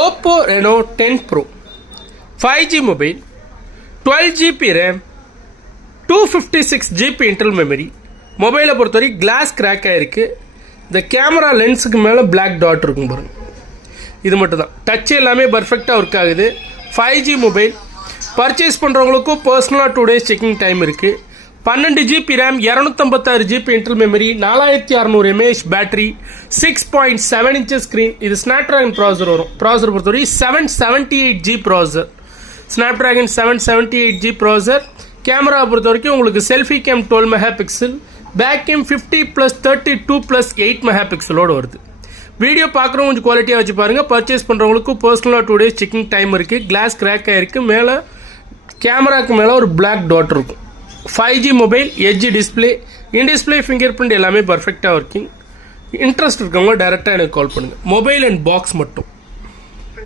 Oppo Reno 10 Pro 5G mobile, 12GB RAM, 256GB internal memory. மொபைலை பொறுத்தவரை class crack ஆகிருக்கு. இந்த கேமரா லென்ஸுக்கு மேலே பிளாக் டாட் இருக்கும் பாருங்க. இது மட்டும் தான். டச் எல்லாமே பர்ஃபெக்டாக ஒர்க் ஆகுது. 5G மொபைல் பர்ச்சேஸ் பண்ணுறவங்களுக்கும் பர்சனலாக 2 days செக்கிங் டைம் இருக்குது. 12GB RAM, 256GB internal memory, 4600 mAh battery, 6.7 inches screen. இது ஸ்னாப்ட்ராகன் ப்ராசர் வரும். ப்ராசர் பொறுத்தவரை 778G ப்ராசர். ஸ்னாப்ட்ராகன் 778G ப்ராசர். கேமரா பொறுத்த வரைக்கும் உங்களுக்கு selfie cam 12 megapixel, back cam 50+32+8 மெகாபிக்சலோடு வருது. வீடியோ பார்க்குறவங்க கொஞ்சம் குவாலிட்டியாக வச்சு பாருங்கள். பர்ச்சேஸ் பண்ணுறவங்களுக்கு பர்சனலாக 2 days செக்கிங் டைம் இருக்குது. கிளாஸ் கிராக் ஆகிருக்கு. மேலே கேமராவுக்கு மேலே ஒரு பிளாக் டாட் இருக்கும். 5G mobile, edge display, in display finger print எல்லாமே பர்ஃபெக்டாக ஒர்க்கிங். இன்ட்ரெஸ்ட் இருக்கவங்க டைரெக்டாக எனக்கு கால் பண்ணுங்கள். மொபைல் அண்ட் பாக்ஸ் மட்டும்